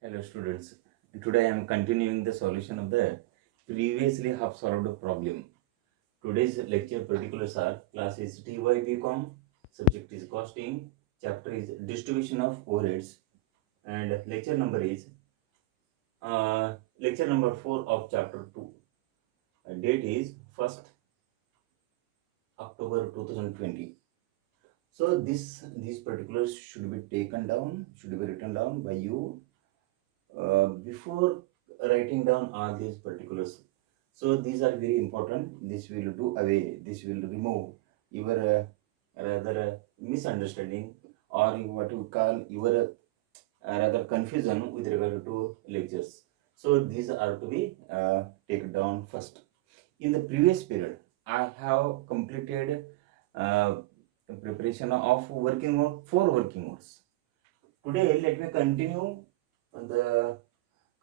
Hello students, today I am continuing the solution of the previously half solved problem. Today's lecture particulars are class is TY BCom, subject is costing, chapter is distribution of overheads, and lecture number 4 of chapter 2. Date is 1st October 2020. So these particulars should be taken down, should be written down by you before writing down all these particulars. So these are very important. This will do away, this will remove your misunderstanding, or what we call your rather confusion with regard to lectures. So these are to be taken down first. In the previous period, I have completed uh, preparation of working mode, 4 working modes. Today, let me continue the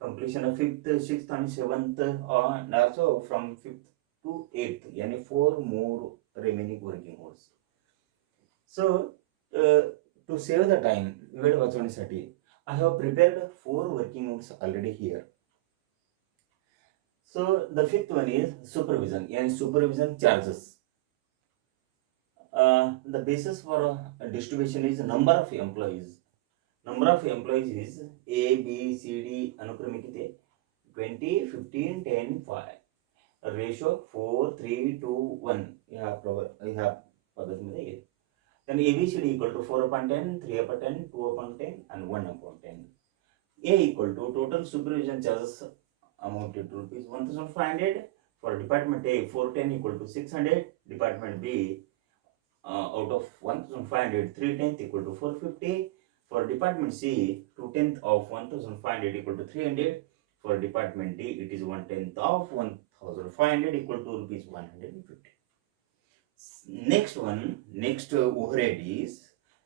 completion of 5th, 6th and 7th, and also from 5th to 8th, yani 4 more remaining working modes. So, to save the time, वेळ वाचवण्यासाठी I have prepared 4 working modes already here. So, the 5th one is supervision, and supervision charges. The basis for distribution is number of employees. Number of employees is A, B, C, D, अनुक्रमे किती 20, 15, 10, 5. Ratio 4, 3, 2, 1 ह्या पद्धतीमध्ये येईल. then ABCD equal to 4/10, 3/10, 2/10 and 1/10. A equal to total supervision charges amounted to rupees 1,500 for department A. 410 equal to 600. Department B out of 1,500, 3/10 equal to 450. For department C, 2/10 of 1,500 equal to 300. For department D, it is 1/10 of 1,500 equal to rupees 150. Next overhead is,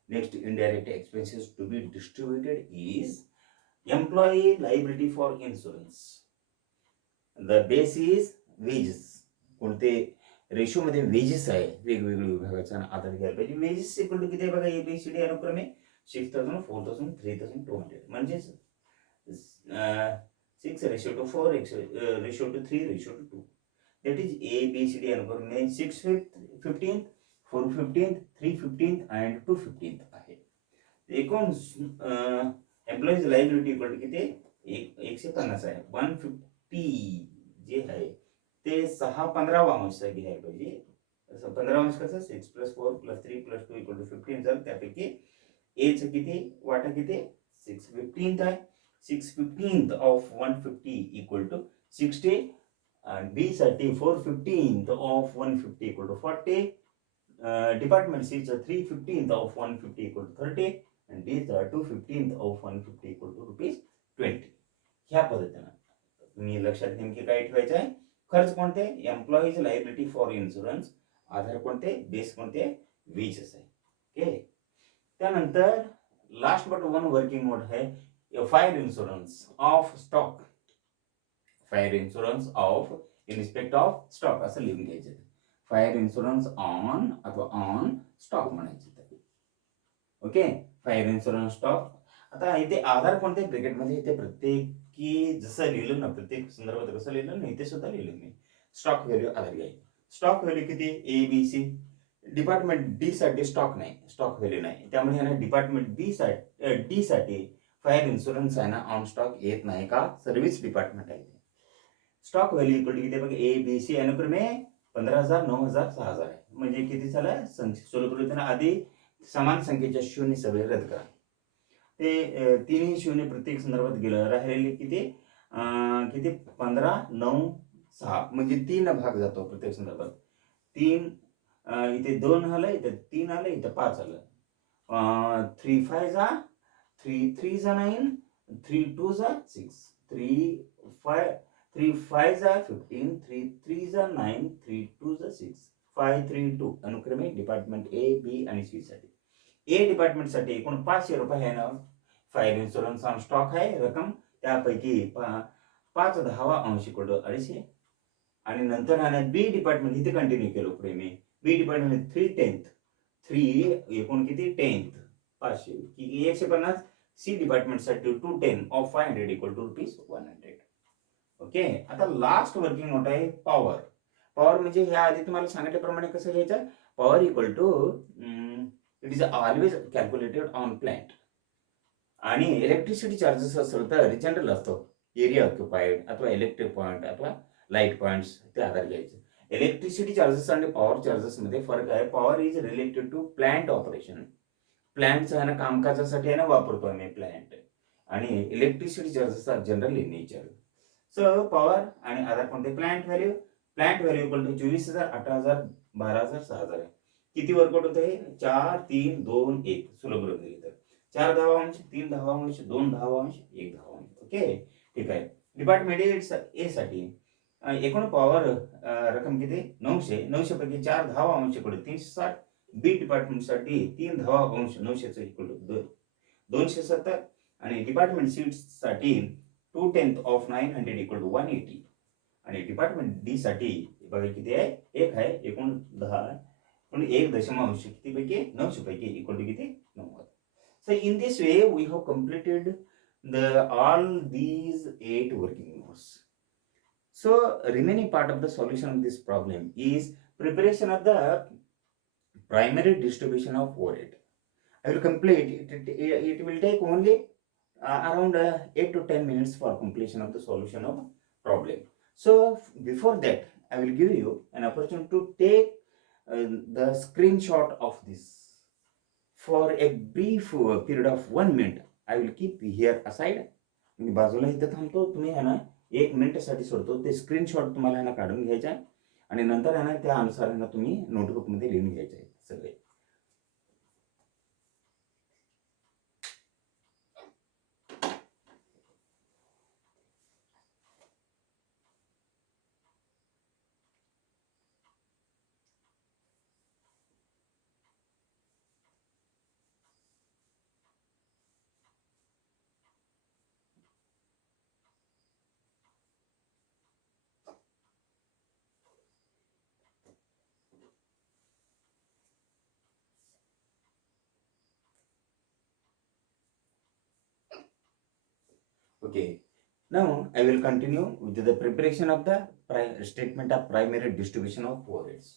next indirect expenses to be distributed is employee liability for insurance. The base is wages. कोणते ratio मध्ये wages आहे वेगवेगळ्या विभागाचा आधार घ्यायला पाहिजे. Wages equal to किती आहे बघा, एबीसीडी अनुक्रमे 6,000, 4,000, 3,200 म्हणजेच 6:4, ratio to 3, ratio to 2. That is A, B, C, D अनुक्रमे 6/15, 4/15, 3/15 and 2/15 आहे. एकूण एम्प्लॉईज लायबिलिटी इक्वल टू किती 150 आहे. 150 जे आहे ते 6/15 घ्यायला पाहिजे. 15 कसं 6 + 4 + 3 + 2 = 15 जर त्यापैकी A चं किती वाटा किती 6/15 आहे. 6/15 of 150 equal to 60 and B साठी 4/15 of 150 equal to 40. Department C चं 3/15 of 150 equal to 30 and D चं 2/15 of 150 equal to rupees 20. ह्या पद्धतीनं तुम्ही लक्षात नेमके काय ठेवायचं आहे. खर्च कोणते एम्प्लॉईज लायबिलिटी फॉर इन्शुरन्स, आधार कोणते बेस कोणते वेजेस आहे. ओके. त्यानंतर last but one working note है fire insurance of stock. Fire insurance of in respect of stock असं लिहून घ्यायचं. फायर इन्शुरन्स ऑन अथवा ऑन स्टॉक म्हणायचं. ओके. Fire insurance stock. आता इथे आधार कोणते ब्रॅकेटमध्ये इथे प्रत्येकी जसं लिहिलं ना, प्रत्येक संदर्भात कसं लिहिलं ना इथे सुद्धा लिहिलं मी. स्टॉक व्हॅल्यू आधार घ्यायची. स्टॉक व्हॅल्यू किती A B C. Department D साठी स्टॉक नाही, स्टॉक व्हॅल्यू नाही, त्यामुळे ह्याला डिपार्टमेंट बी साठी डी साठी फायर इन्शुरन्स आहे ना ऑन स्टॉक येत नाही का, सर्व्हिस डिपार्टमेंट आहे. स्टॉक व्हॅल्यू इक्वल किती बघा ए बी सी अनुक्रमे 15,000, 9,000, 6,000 आहे. म्हणजे किती झालं सोलपूर आधी समान संख्येच्या शून्य सगळे रद्द करा. ते 3 शून्य प्रत्येक संदर्भात गेलं, राहिलेले किती 15, 9, 6 म्हणजे 3 भाग जातो प्रत्येक संदर्भात. 3 इथे 2 आलं, इथे 3 आलं, इथे 5 आलं. 3 5 जा 3 3 जा 9, 3 2 जा 6, 3 5 जा 15, 3 3 जा 9, 3 2 जा 6, 5 3 2 अनुक्रमे डिपार्टमेंट ए बी आणि सी साठी. ए डिपार्टमेंट साठी एकूण 500 रुपये आहे ना फायर इन्शुरन्स ऑन स्टॉक आहे रक्कम. त्यापैकी 5/10 इक्वल टू 250. आणि नंतर आहे बी डिपार्टमेंट इथे कंटिन्यू केलं पुढे मी. बी डिपार्टमेंट 3/10 3 एकूण किती 10th 500 की 150 सी डिपार्टमेंटसाठी 210 ऑफ 500 इक्वल टू ₹100. ओके. आता लास्ट वर्किंग नोट आहे पॉवर. पॉवर म्हणजे ह्या आधी तुम्हाला सांगितल्याप्रमाणे कसं घ्यायचं, power equal to it is always calculated on plant. आणि इलेक्ट्रिसिटी चार्जेस असेल तर जनरल असतो, एरिया ऑक्युपाईड अथवा इलेक्ट्रिक पॉईंट अथवा लाईट पॉईंट्स ते आधार घ्यायचे. इलेक्ट्रिसिटी चार्जेस आणि पॉवर चार्जेस मध्ये फरक आहे. Power is related to plant operation. प्लांटचं आहे ना कामकाजासाठी आहे ना वापरतो आम्ही प्लांट. आणि electricity charges are general in nature. So power आणि आधार कोणते, plant value. Plant value equal to 24,000, 18,000, 12,000, 6,000 आहे. किती वर्कआउट होत आहे, 4, 3, 2, 1. सुलभ दिली तर 4 दहावांश, 3 दहावांश, 2 दहावांश, 1 दहावांश. ओके, ठीक आहे. डिपार्टमेंट ए साठी एकूण पॉवर रक्कम किती, 900. 900 पैकी 4 दहावांश इक्वल टू 360. बी डिपार्टमेंट साठी 3 दहावांश 900 इक्वल टू 270. आणि डिपार्टमेंट सी साठी 2/10 ऑफ 900 इक्वल टू 180. आणि डिपार्टमेंट डी साठी बघा किती आहे, 1 आहे. एकूण 10 पण 1 दशमांश किती पैकी, 900 पैकी इक्वल टू किती, 90. So in this way we have completed all these 8 working notes. So remaining part of the solution of this problem is preparation of the primary distribution of overhead. I will complete it. It will take only around 8 to 10 minutes for completion of the solution of problem. So before that I will give you an opportunity to take the screenshot of this. For a brief period of 1 minute, I will keep here aside. मी बाजूला इथं थांबतो, तुम्ही है ना 1 मिनिटसाठी सोडतो. ते screenshot तुम्हाला है ना काढून घ्यायचा आहे आणि नंतर है ना त्यानुसार है ना तुम्ही नोटबुकमध्ये लिहून घ्यायचे आहे सगळे. Okay. Now I will continue with the preparation of the statement of primary distribution of overheads.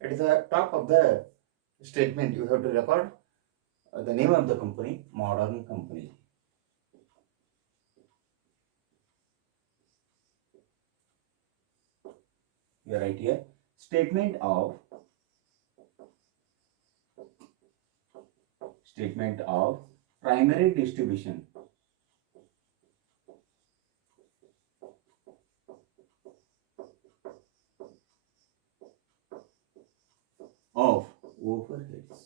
At the top of the statement you have to record the name of the company, Modern Company. You write here statement of primary distribution of overheads.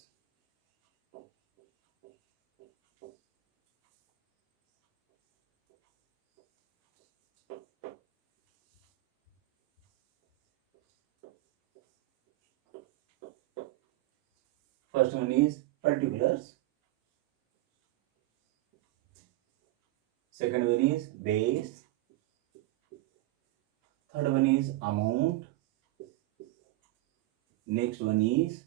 First one is particulars. Second one is base. Third one is amount. Next one is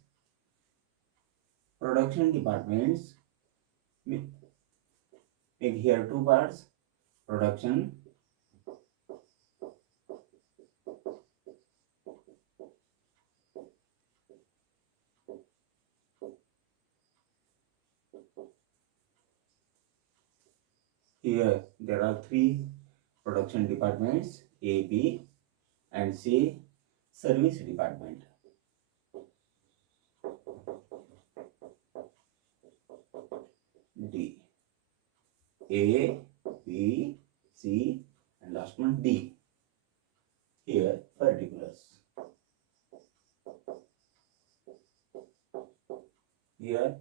production departments. Make here 2 parts. Production here there are 3 production departments, A, B and C. Service department. D. A, B, C and last one D. Here particulars. here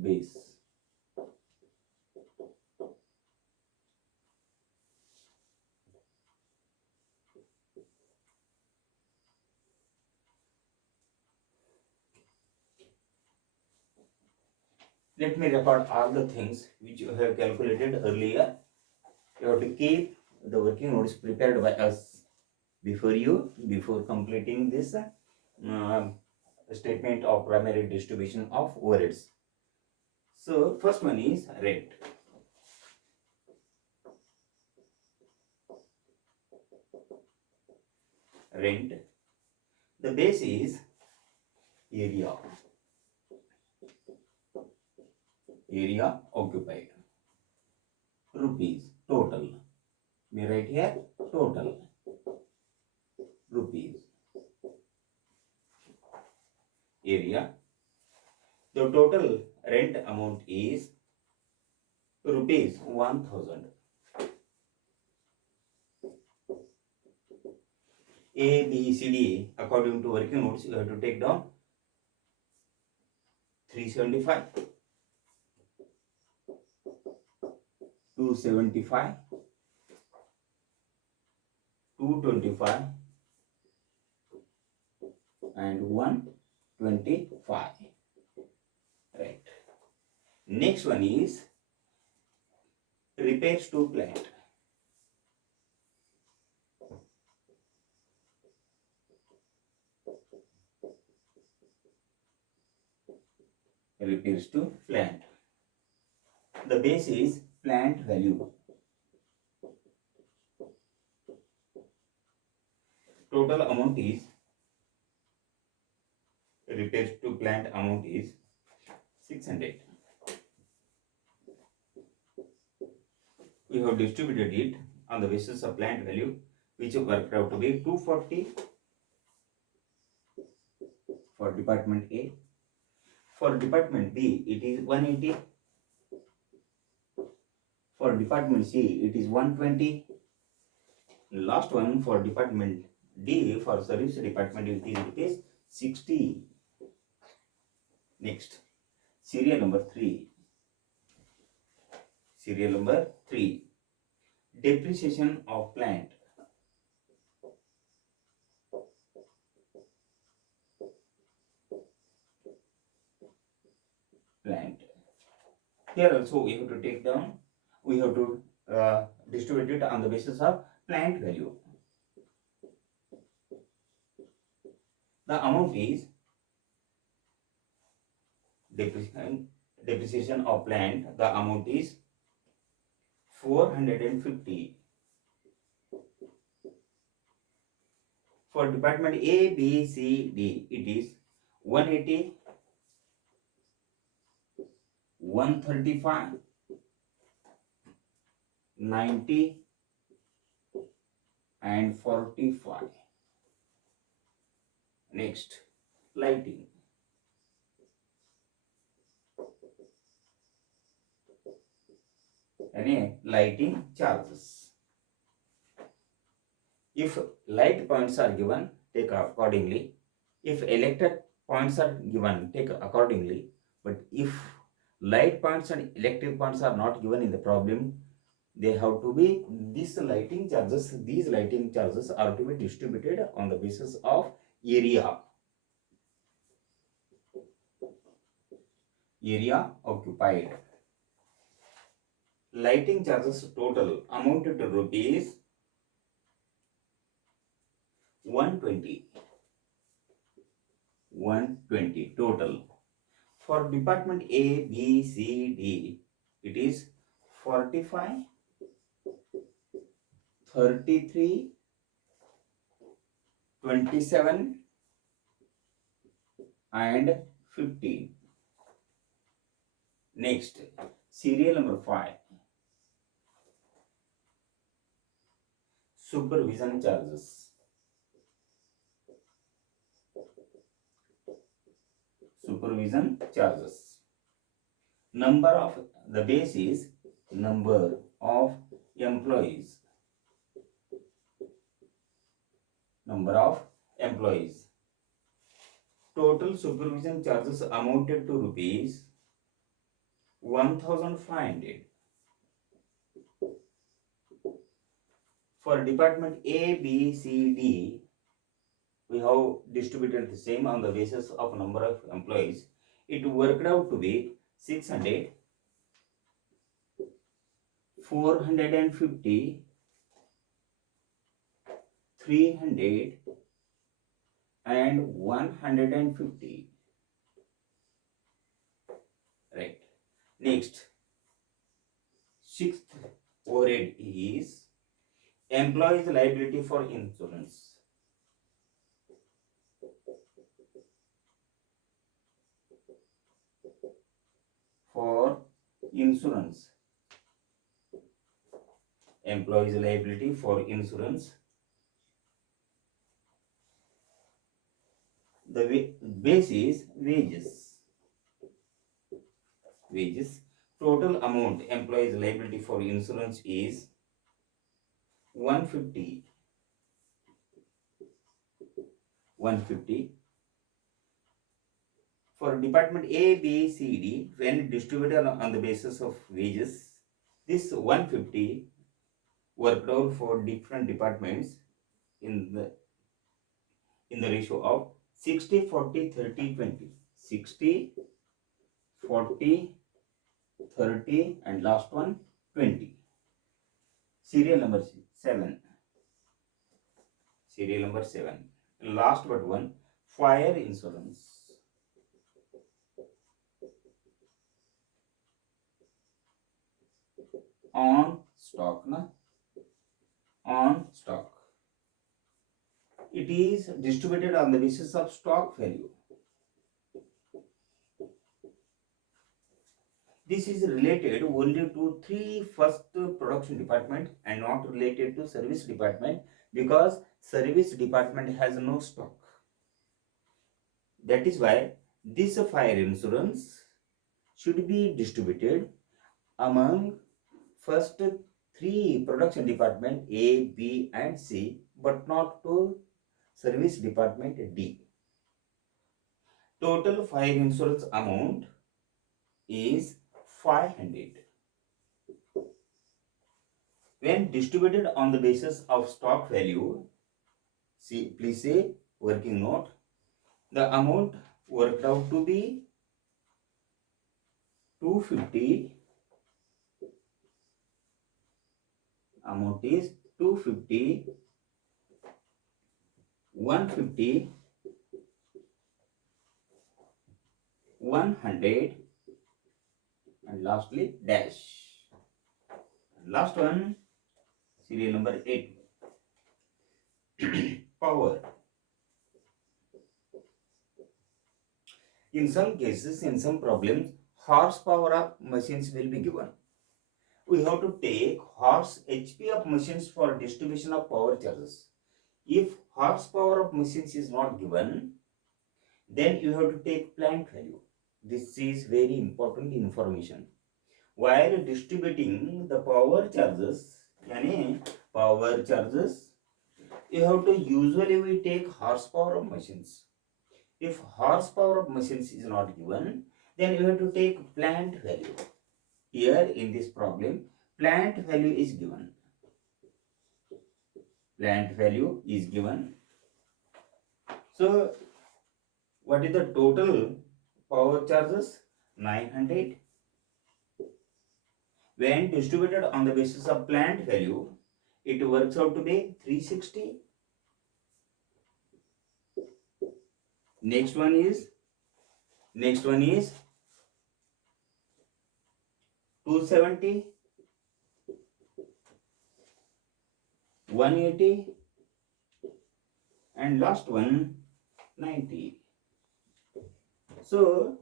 base. Let me record all the things which you have calculated earlier. You have to keep the working notes prepared by us before completing this statement of primary distribution of overheads. So first one is rent. Rent. The base is area. Area occupied. Rupees total. We write here total. Rupees. Area. The total rent amount is rupees 1000. A, B, C, D, according to working notes, you have to take down 375, 275, 225, and 125. Right. Next one is repairs to plant. Repairs to plant. The base is plant value. Total amount is repairs to plant amount is 600. We have distributed it on the basis of plant value, which worked out to be 240 for department A. For department B, it is 180. For department C, it is 120. Last one for department D, for service department, it is rupees 60. Next, serial number 3. Serial number 3. Depreciation of plant. Here also we have to take down, we have to distribute it on the basis of plant value. The amount is depreciation of plant, the amount is 450. For department A, B, C, D, it is 180, 135, 90, and 45. Next, lighting. Any lighting charges. If light points are given, take accordingly. If electric points are given, take accordingly. But if light points and electric points are not given in the problem, they have to be these lighting charges are to be distributed on the basis of area occupied. Lighting charges total amounted to rupees 120 total. For department A, B, C, D, it is 45, 33, 27, and 15. Next, serial number 5. Supervision charges. Supervision charges. Number of the base is number of employees. Number of employees. total supervision charges amounted to rupees 1,500. For department A, B, C, D, we have distributed the same on the basis of number of employees. It worked out to be 600, 450, 300 and 150. Right. Next, sixth overhead is employees liability for insurance. For insurance, employees liability for insurance. The base is wages. Wages. Total amount employees liability for insurance is 150. 150. For department A, B, C, D, when distributed on the basis of wages, this 150 worked out for different departments in the ratio of 60, 40, 30, 20. 60, 40, 30 and last one 20. Serial number 7. Serial number 7. Last but one, fire insurance. On stock, na? On stock. It is distributed on the basis of stock value. This is related only to three first production department and not related to service department, because service department has no stock. That is why this fire insurance should be distributed among first three production department A, B and C, but not to service department D. Total fire insurance amount is 500. When distributed on the basis of stock value, see, please say working note, the amount worked out to be 250. Amount is 250, 150, 100 and lastly dash. Last one, serial number 8. Power. In some cases, in some problems, horsepower of machines will be given. We have to take horse HP of machines for distribution of power charges. If horsepower of machines is not given, then you have to take plant value. This is very important information. While distributing the power charges, you have to usually we take horsepower of machines. If horsepower of machines is not given, then you have to take plant value. Here in this problem, plant value is given. Plant value is given. So, what is the total power charges? 900. When distributed on the basis of plant value, it works out to be 360. Next one is 270, 180 and last one 90. So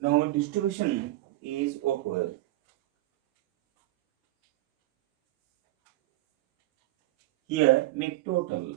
now distribution is over. Here make total.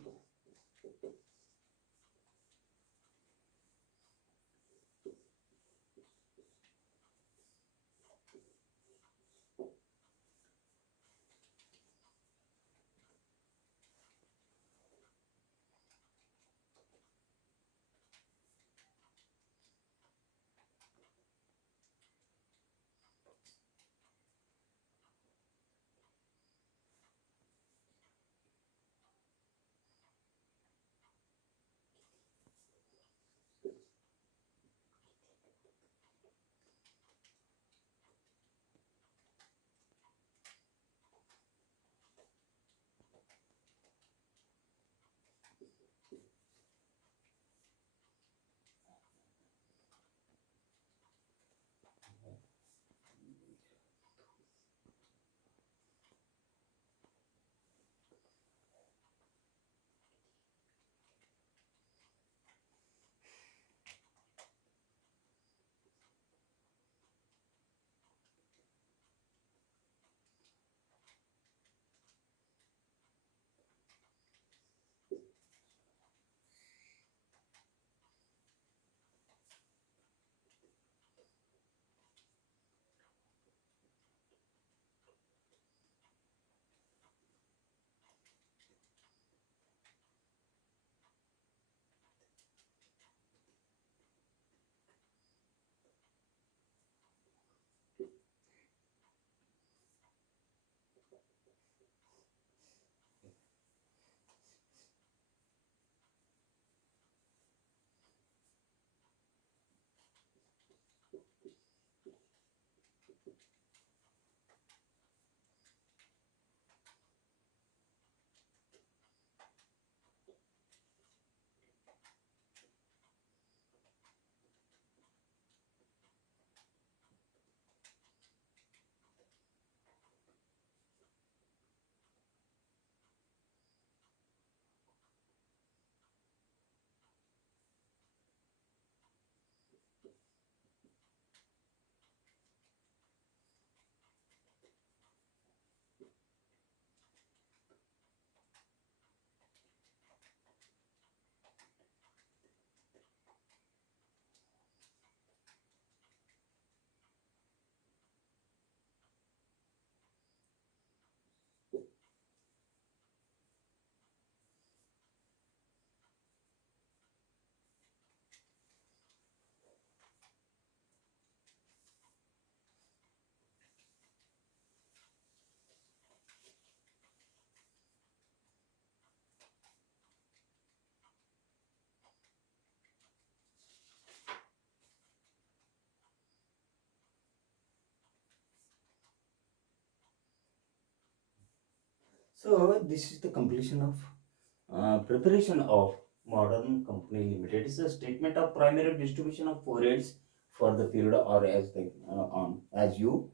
So this is the completion of preparation of Modern Company Limited. It's a statement of primary distribution of overheads for the period or as the on as you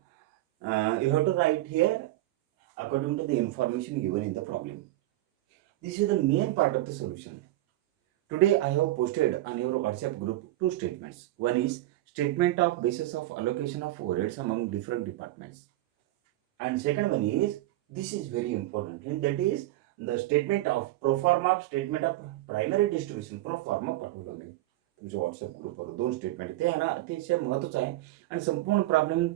have to write here according to the information given in the problem. This is the main part of the solution. Today I have posted on your WhatsApp group two statements. One is statement of basis of allocation of overheads among different departments, and second one is, this is very important, and that is the statement of pro forma statement of primary distribution pro forma पाठवलं मी तुमच्या WhatsApp ग्रुपवर दोन statement ते आहे ना अतिशय महत्त्वाचं आहे. आणि संपूर्ण प्रॉब्लेम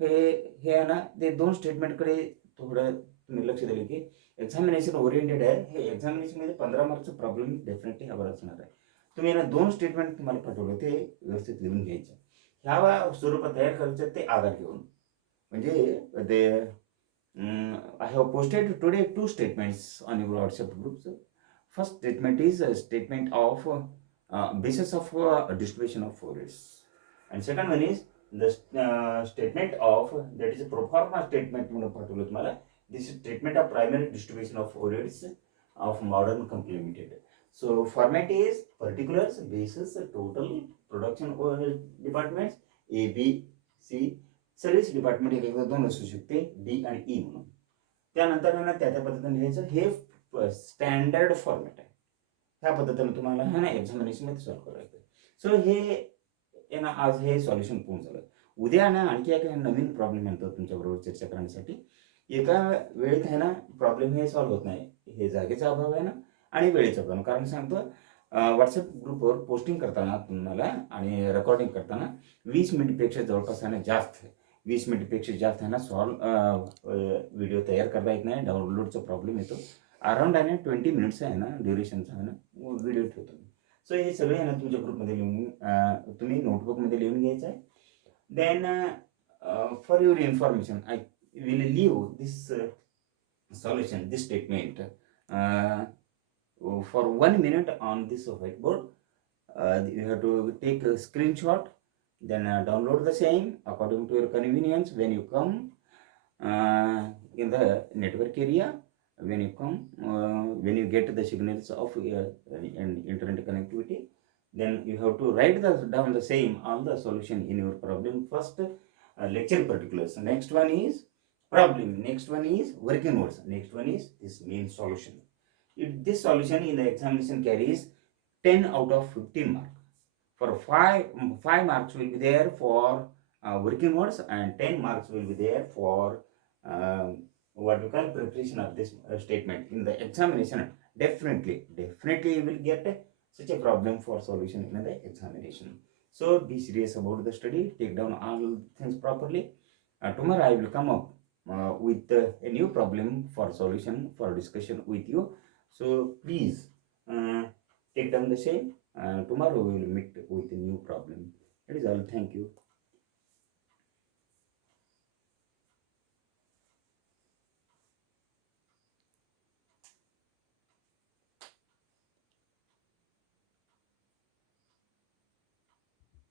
हे हे आहे ना ते दोन स्टेटमेंटकडे थोडं तुम्ही लक्ष दिले की एक्झामिनेशन ओरिएंटेड आहे. हे एक्झामिनेशनमध्ये 15 मार्कचं प्रॉब्लेम डेफिनेटली ह्यावर असणार आहे. तुम्ही ना दोन स्टेटमेंट तुम्हाला पाठवलं ते व्यवस्थित लिहून घ्यायचं. ह्या स्वरूपात तयार करायचं ते आधार घेऊन. म्हणजे ते I have posted today two statements on your WhatsApp groups. First statement is a statement of basis of distribution of overheads, and second one is the statement of, that is a pro forma statement म्हणून पाठवलं तुम्हाला. This is statement of primary distribution of overheads of Modern Company Limited. So format is particulars, basis, total, production overhead departments A, B, C. Service department एक एकदा दोन असू शकते D आणि ई म्हणून. त्यानंतर ना त्या पद्धतीने लिहायचं. हे स्टँडर्ड फॉर्मॅट आहे. ह्या पद्धतीने तुम्हाला है ना एक्झामिनेशनमध्ये सॉल्व्ह करायचं. सो हे ना आज हे सॉल्युशन पूर्ण झालं. उद्या ना आणखी एक नवीन प्रॉब्लेम येतो तुमच्याबरोबर चर्चा करण्यासाठी. एका वेळेत आहे ना प्रॉब्लेम हे सॉल्व्ह होत नाही. हे जागेचा अभाव आहे ना आणि वेळेचा अभाव. कारण सांगतो व्हॉट्सअप ग्रुपवर पोस्टिंग करताना तुम्हाला आणि रेकॉर्डिंग करताना 20 मिनिटपेक्षा जवळपास आहे ना जास्त 20 मिनिटपेक्षा जास्त आहे ना व्हिडिओ तयार करता येत नाही. डाउनलोडचा प्रॉब्लेम येतो. अराउंड आहे ना 20 मिनिट्स आहे ना ड्युरेशनचा आहे ना व्हिडिओ ठेवतो. सो हे सगळे आहे ना तुमच्या ग्रुपमध्ये लिहून तुम्ही नोटबुकमध्ये लिहून घ्यायचं आहे. Then for your information I will leave this solution, this statement for 1 minute on this whiteboard. You have to take a screenshot, then download the same according to your convenience. When you come in the network area, when you come when you get the signals of internet connectivity, then you have to write down the same on the solution in your problem. First lecture particulars, next one is problem, next one is working notes, next one is this main solution. If this solution in the examination carries 10 out of 15 marks. For 5 marks will be there for working notes, and 10 marks will be there for what we call preparation of this statement in the examination. Definitely you will get such a problem for solution in the examination. So be serious about the study, take down all things properly. Tomorrow I will come up with a new problem for solution for discussion with you. So please take down the same. Tomorrow we will meet with a new problem. That is all. Thank you.